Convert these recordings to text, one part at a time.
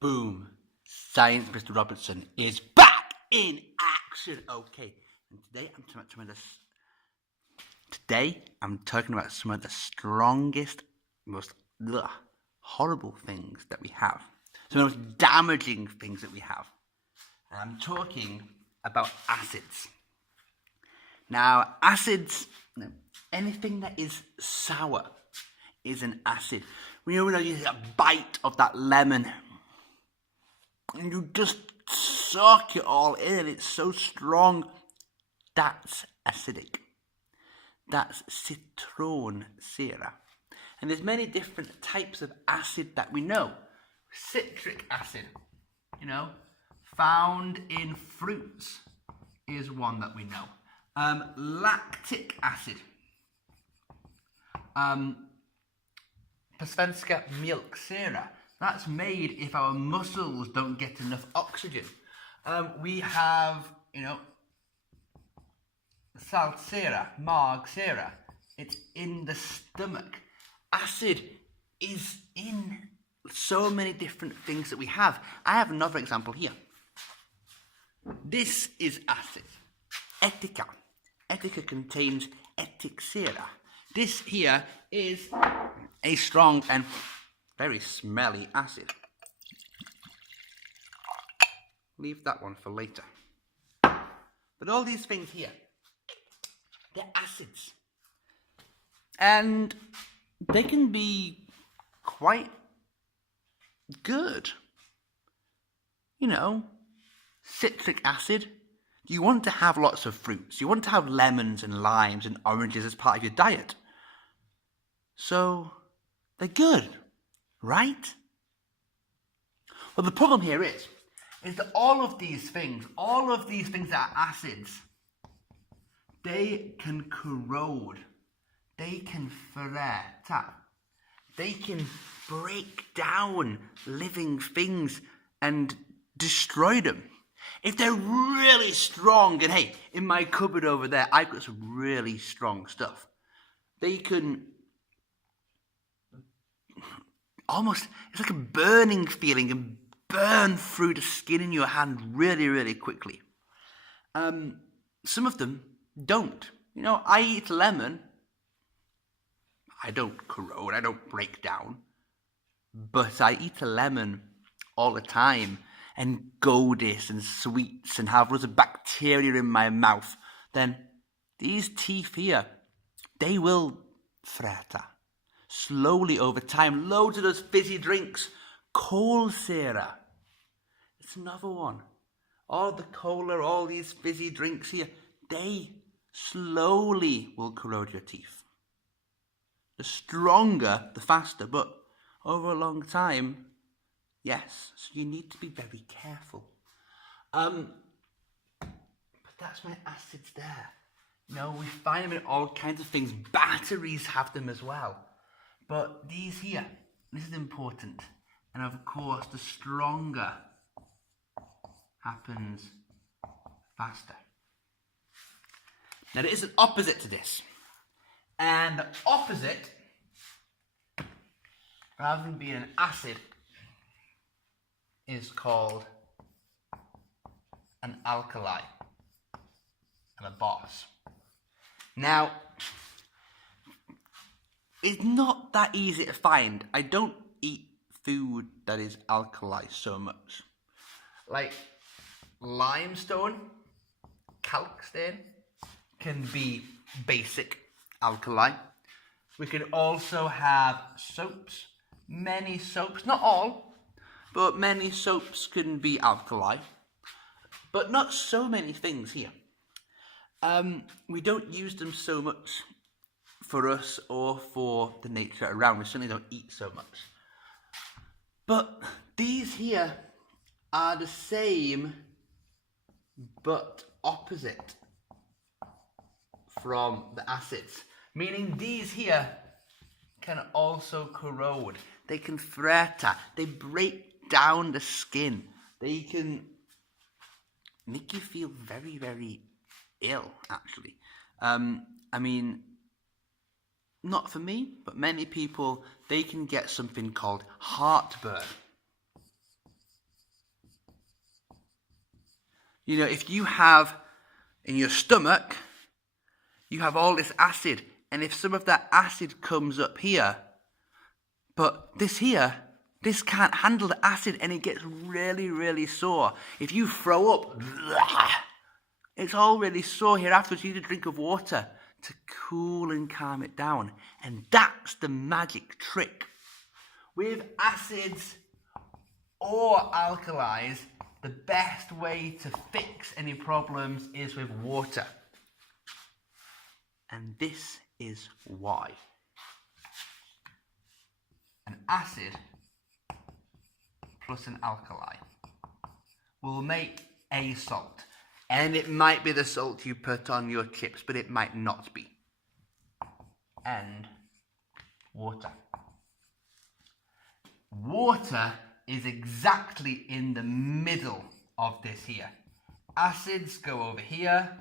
Boom. Science Mr. Robertson is back in action. Okay. And today I'm talking about some of the strongest, most horrible things that we have. Some of the most damaging things that we have. And I'm talking about acids. Now, acids, anything that is sour is an acid. When you get a bite of that lemon, and you just suck it all in, it's so strong, that's acidic. That's citronella. And there's many different types of acid that we know. Citric acid, found in fruits is one that we know. Lactic acid. Svenska mjölksyra. That's made if our muscles don't get enough oxygen. We have, saltsyra, magsyra. It's in the stomach. Acid is in so many different things that we have. I have another example here. This is acid. Etica. Etica contains etiksera. This here is a strong and very smelly acid. Leave that one for later. But all these things here, they're acids. And they can be quite good. Citric acid. You want to have lots of fruits. You want to have lemons and limes and oranges as part of your diet. So, they're good, right? Well, the problem here is that all of these things that are acids, they can corrode. They can ferreta. They can break down living things and destroy them. If they're really strong, and hey, in my cupboard over there, I've got some really strong stuff. They can almost, it's like a burning feeling and burn through the skin in your hand really, really quickly. Some of them don't. I eat lemon. I don't corrode, I don't break down. But I eat a lemon all the time and godis and sweets and have loads of bacteria in my mouth. Then these teeth here, they will freta. Slowly over time, loads of those fizzy drinks. Kolsyra. It's another one. All the cola, all these fizzy drinks here, they slowly will corrode your teeth. The stronger, the faster, but over a long time, yes. So you need to be very careful. But that's my acids there. We find them in all kinds of things. Batteries have them as well. But these here, this is important. And of course, the stronger happens faster. Now, there is an opposite to this. And the opposite, rather than being an acid, is called an alkali and a boss. Now, it's not that easy to find. I don't eat food that is alkali so much. Like limestone, calcstone can be basic alkali. We can also have soaps. Many soaps, not all, but many soaps can be alkali. But not so many things here. We don't use them so much for us or for the nature around. We certainly don't eat so much. But these here are the same but opposite from the acids. Meaning these here can also corrode. They can freta. They break down the skin. They can make you feel very, very ill, actually. Not for me, but many people, they can get something called heartburn. You know, if you have in your stomach, you have all this acid, and if some of that acid comes up here, but this can't handle the acid and it gets really, really sore. If you throw up, it's all really sore here afterwards. You need a drink of water to cool and calm it down. And that's the magic trick. With acids or alkalis, the best way to fix any problems is with water. And this is why. An acid plus an alkali will make a salt. And it might be the salt you put on your chips, but it might not be. And water. Water is exactly in the middle of this here. Acids go over here,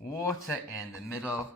water in the middle,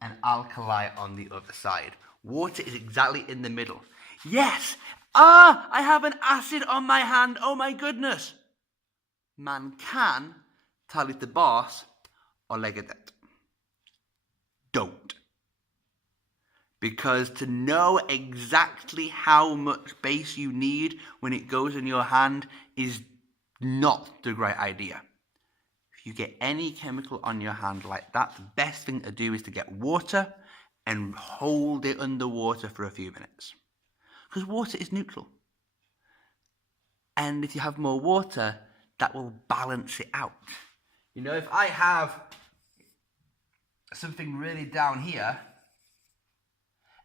and alkali on the other side. Water is exactly in the middle. Yes! I have an acid on my hand. Oh my goodness. Man can tell it the boss or leg it. Don't. Because to know exactly how much base you need when it goes in your hand is not the right idea. If you get any chemical on your hand like that, the best thing to do is to get water and hold it underwater for a few minutes. Because water is neutral. And if you have more water, that will balance it out. You know, if I have something really down here,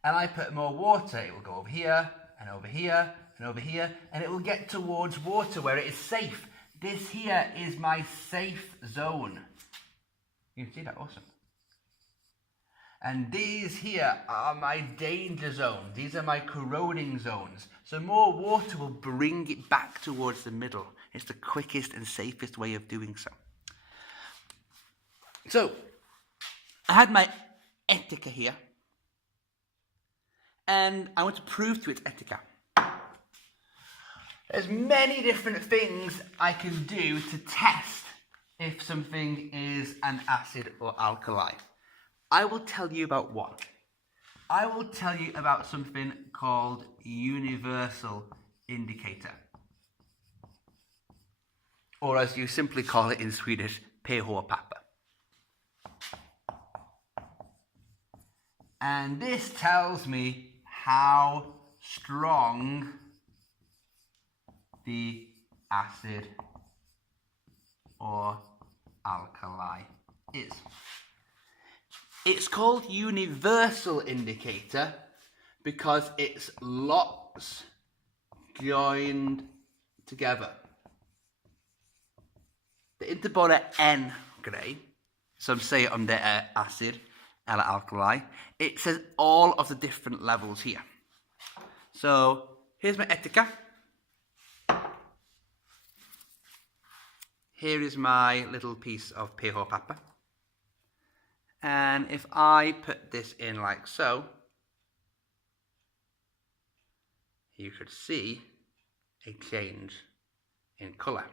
and I put more water, it will go over here, and over here, and over here, and it will get towards water where it is safe. This here is my safe zone. You can see that, awesome. And these here are my danger zones. These are my corroding zones. So more water will bring it back towards the middle. It's the quickest and safest way of doing so. So, I had my etica here. And I want to prove to its etica. There's many different things I can do to test if something is an acid or alkali. I will tell you about one. I will tell you about something called universal indicator. Or as you simply call it in Swedish, pH-papper. And this tells me how strong the acid or alkali is. It's called universal indicator because it's lots joined together. Det är inte bara en grej som säger om det är acid eller alkali. It says all of the different levels here. So here's my etica. Here is my little piece of pH-papper. And if I put this in like so, you could see a change in colour.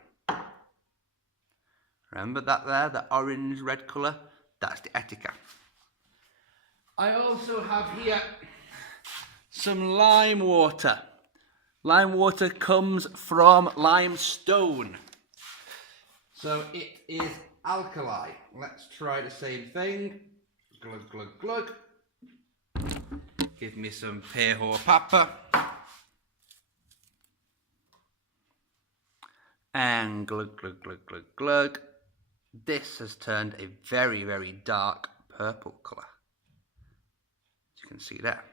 Remember that there, the orange-red colour? That's the etica. I also have here some lime water. Lime water comes from limestone. So it is alkali. Let's try the same thing. Glug, glug, glug. Give me some pH-papper. And glug, glug, glug, glug, glug. This has turned a very, very dark purple colour. As you can see there.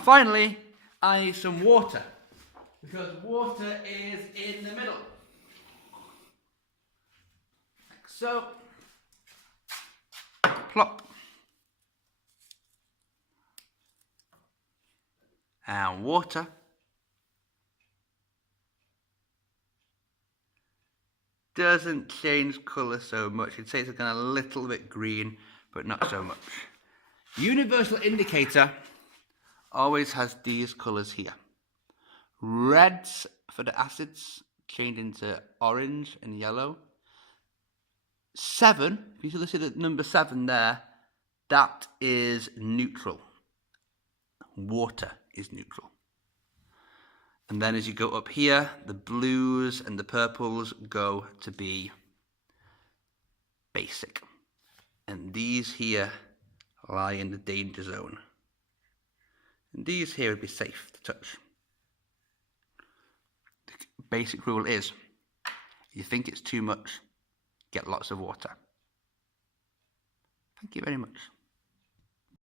Finally, I need some water. Because water is in the middle. Like so. Plop. And water. Doesn't change colour so much. You'd say it's kind of a little bit green, but not so much. Universal indicator always has these colours here. Reds for the acids, change into orange and yellow. 7, if you see the number 7 there, that is neutral. Water is neutral. And then as you go up here, the blues and the purples go to be basic. And these here lie in the danger zone. And these here would be safe to touch. The basic rule is, if you think it's too much, get lots of water. Thank you very much.